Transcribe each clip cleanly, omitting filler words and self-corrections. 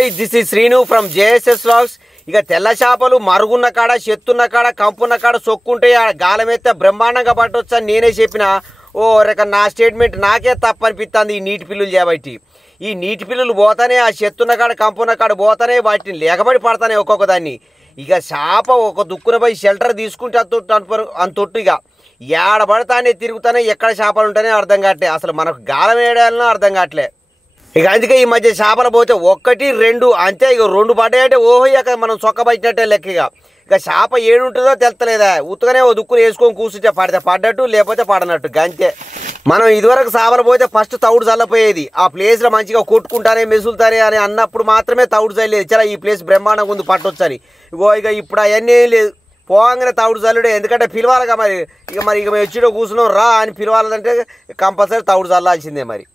Hi this is Srinu from JSS vlogs. ఇక తెల్ల చేపలు మరుగున్న కాడ, చెత్తున్న కాడ, కంపున్న కాడ సొక్కుంటే గాలమెత్తే బ్రహ్మాండంగా పట్టొచ్చు అని నేనే చెప్పిన. ఓ రక నా స్టేట్మెంట్ నాకే తప్పు అనిపిస్తుంది. ఈ నీటి పిల్లులు చేయబట్టి ఈ నీటి పిల్లులు పోతానే, ఆ చెత్తున్న కాడ, కంపున్న కాడ పోతానే, వాటిని లేకబడి పడతానే ఒక్కొక్క దాన్ని. ఇక చేప ఒక దుక్కున పోయి షెల్టర్ తీసుకుంటే అంతొట్టు ఇక ఏడబడతానే తిరుగుతానే, ఎక్కడ చేపలు ఉంటానే అర్థం కావట్లే. అసలు మనకు గాలం వేయాలన్నా అర్థం కావట్లే. ఇక అందుకే ఈ మధ్య చేపలు పోతే 1, 2 అంతే. ఇక 2 పడ్డాయంటే ఓహో ఇక మనం చొక్క పట్టినట్టే లెక్క. ఇక చేప ఏడు ఉంటుందో తెలుస్తలేదా, ఉత్తగానే ఓ దుక్కులు వేసుకొని కూర్చుంటే పడితే పడ్డట్టు, లేకపోతే పడనట్టు అంతే. మనం ఇదివరకు చేపలు పోతే ఫస్ట్ తౌడు చల్లపోయేది. ఆ ప్లేస్లో మంచిగా కొట్టుకుంటానే, మెసులుతానే అని అన్నప్పుడు మాత్రమే తౌడు చల్లేది. చాలా ఈ ప్లేస్ బ్రహ్మాండంగా ఉంది పట్టొచ్చు అని. ఇక ఇప్పుడు అవన్నీ ఏం లేదు, పోగానే తౌడు చల్లుడే. ఎందుకంటే పిలవాలిగా మరి. ఇక మేము వచ్చిడో కూర్చున్నాం రా అని పిలవాలంటే కంపల్సరీ తౌడు చల్లాల్సిందే మరి.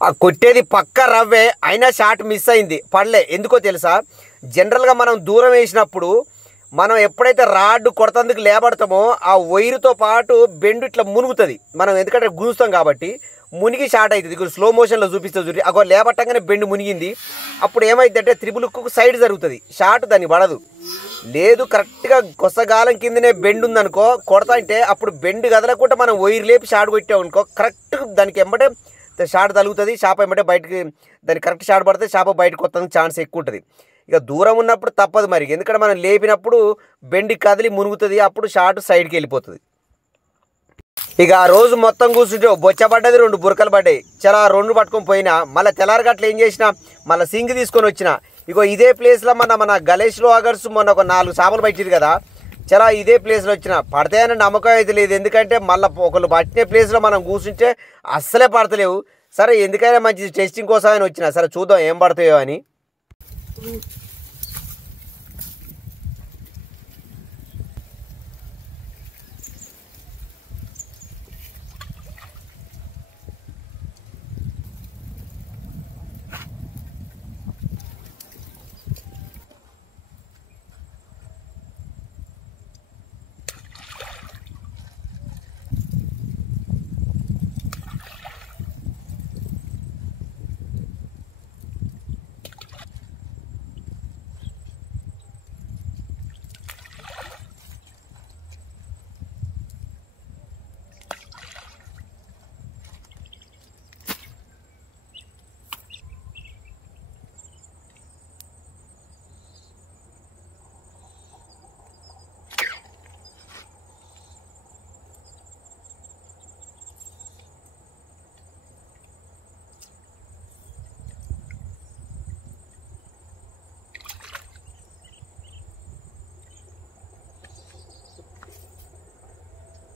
ఆ కొట్టేది పక్క రవ్వే, అయినా షాట్ మిస్ అయింది, పడలే. ఎందుకో తెలుసా, జనరల్గా మనం దూరం వేసినప్పుడు మనం ఎప్పుడైతే రాడ్ కొడతందుకు లేబడతామో ఆ వైరుతో పాటు బెండు ఇట్లా మునుగుతుంది. మనం ఎందుకంటే గుంజుతాం కాబట్టి మునిగి షాట్ అవుతుంది. ఇక్కడ స్లో మోషన్లో చూపిస్తుంది చూడండి. అగో లేబట్టంగానే బెండు మునిగింది. అప్పుడు ఏమైందంటే త్రిబుల్కు సైడ్ జరుగుతుంది, షాట్ దాన్ని పడదు. లేదు కరెక్ట్గా కొసగాలం కిందనే బెండు ఉందనుకో, కొడతా అంటే అప్పుడు బెండు కదలకుండా మనం వైరు లేపి షాట్ కొట్టామనుకో, కరెక్ట్ దానికి ఎంబటే షాట్ తగులుతుంది. చేప ఏమంటే బయటకి దానికి కరెక్ట్ షాట్ పడితే చేప బయటకు వస్తుంది, ఛాన్స్ ఎక్కువ ఉంటుంది. ఇక దూరం ఉన్నప్పుడు తప్పదు మరి, ఎందుకంటే మనం లేపినప్పుడు బెండి కదిలి మునుగుతుంది, అప్పుడు షాట్ సైడ్కి వెళ్ళిపోతుంది. ఇక ఆ రోజు మొత్తం కూర్చుంటే బొచ్చ పడ్డది, 2 బురకలు పడ్డాయి. చాలా 2 పట్టుకొని పోయినా. మళ్ళీ తెల్లారగట్ల ఏం చేసిన, మళ్ళీ సింగ్ తీసుకొని వచ్చిన. ఇగో ఇదే ప్లేస్లో మన గలేష్ వ్లాగర్స్ మొన్న ఒక 4 చేపలు పట్టిరు కదా, చాలా ఇదే ప్లేస్లో వచ్చిన. పడతాయని నమ్మకం అయితే లేదు, ఎందుకంటే మళ్ళీ ఒకళ్ళు పట్టిన ప్లేస్లో మనం కూర్చుంటే అస్సలే పడతలేవు. సరే ఎందుకైనా మంచి టెస్టింగ్ కోసం అని వచ్చిన, సరే చూద్దాం ఏం పడతాయో అని.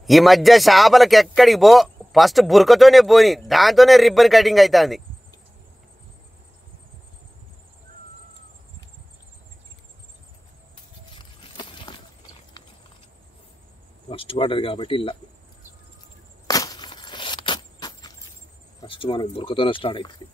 ఈ మధ్య చేపలకు ఎక్కడికి పో ఫస్ట్ బురకతోనే పోని, దాంతోనే రిబ్బన్ కటింగ్ అవుతుంది. ఫస్ట్ పడ్డది కాబట్టి ఇలా ఫస్ట్ మనకు బురకతోనే స్టార్ట్ అవుతుంది.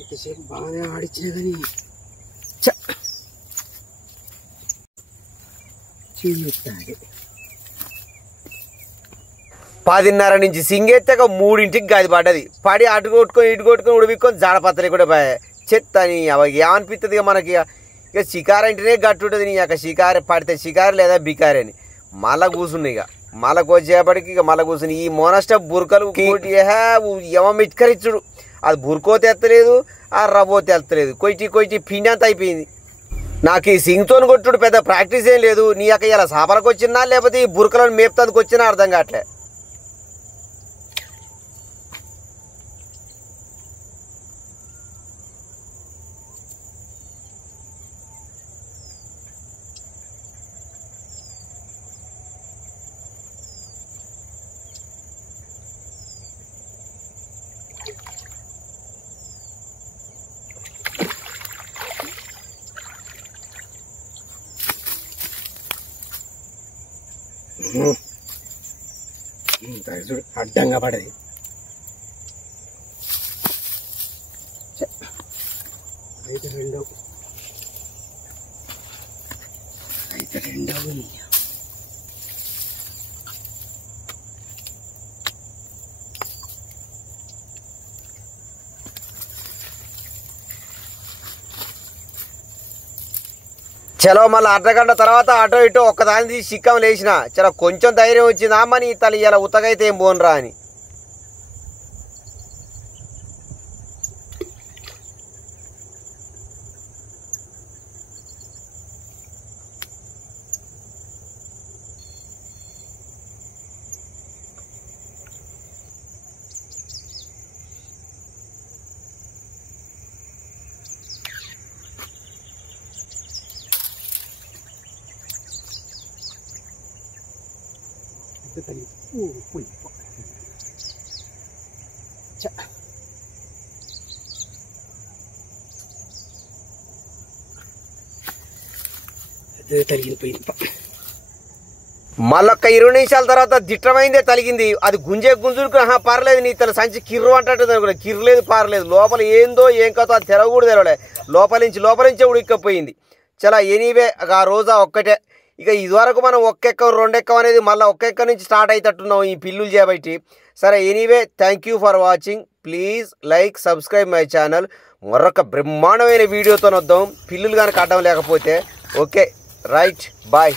ఇంతసేపు బాగానే ఆడిచ్చినా కానీ చెయ్యి 10:30 నుంచి సింగెత్తాక 3ంటికి గది పడ్డది. పడి అటు కొట్టుకొని ఇటు కొట్టుకొని ఉడిపిక్కొని జాడపత్తలే కూడా చెత్త అని అవి ఏమనిపిస్తుంది ఇక మనకి. ఇక షికారు అంటేనే గట్టు ఉంటుంది. నీ యొక్క షికారు పడితే షికారు లేదా బికారి అని మళ్ళా కూర్చున్నాయి. ఇక మళ్ళా వచ్చేపటికి ఇక మళ్ళీ కూర్చుని ఈ మోనస్ట బురకలు మిట్కరిచ్చుడు. అది బురకో తెత్తలేదు, ఆ రవ్వో తెత్తలేదు. కొయ్యి పిండి అంత అయిపోయింది. నాకు ఈ సింగ్తో కొట్టుడు పెద్ద ప్రాక్టీస్ ఏం లేదు. నీ యొక్క ఇలా సాపలకు వచ్చినా లేకపోతే ఈ బురకలను మేపుతందుకు వచ్చినా అర్థం కావట్లే. అడ్డంగా పడది. అయితే రెండవ చలో మళ్ళీ అర్ధగంట తర్వాత అటో ఇటో ఒక్కదాని తీసి చిక్కం లేచిన చలో కొంచెం ధైర్యం వచ్చిందా అమ్మని తల్లి ఇలా ఉతకైతే ఏం పోనురా అని. మళ్ళొక్క 20 నిమిషాల తర్వాత దిట్టమైందే తలిగింది. అది గుంజుకు పర్లేదు నీ తన సంచి కిర్రు అంటట్టు కిర్రలేదు పారలేదు. లోపల ఏందో ఏం కథో అది తెరవకూడదు తెరవలే. లోపల నుంచే ఉడిక్కపోయింది. చాలా ఎనీవే ఆ రోజా ఒక్కటే. ఇక ఇదివరకు మనం ఒక్కెక్కం 2 ఎక్కం అనేది మళ్ళీ ఒక్కెక్క నుంచి స్టార్ట్ అవుతట్టున్నాం ఈ పిల్లులు చేయబట్టి. సరే anyway thank you for watching. Please like subscribe my channel. మరొక బ్రహ్మాండమైన వీడియోతో వద్దాం పిల్లులు కానీ కట్టడం లేకపోతే. Okay right bye.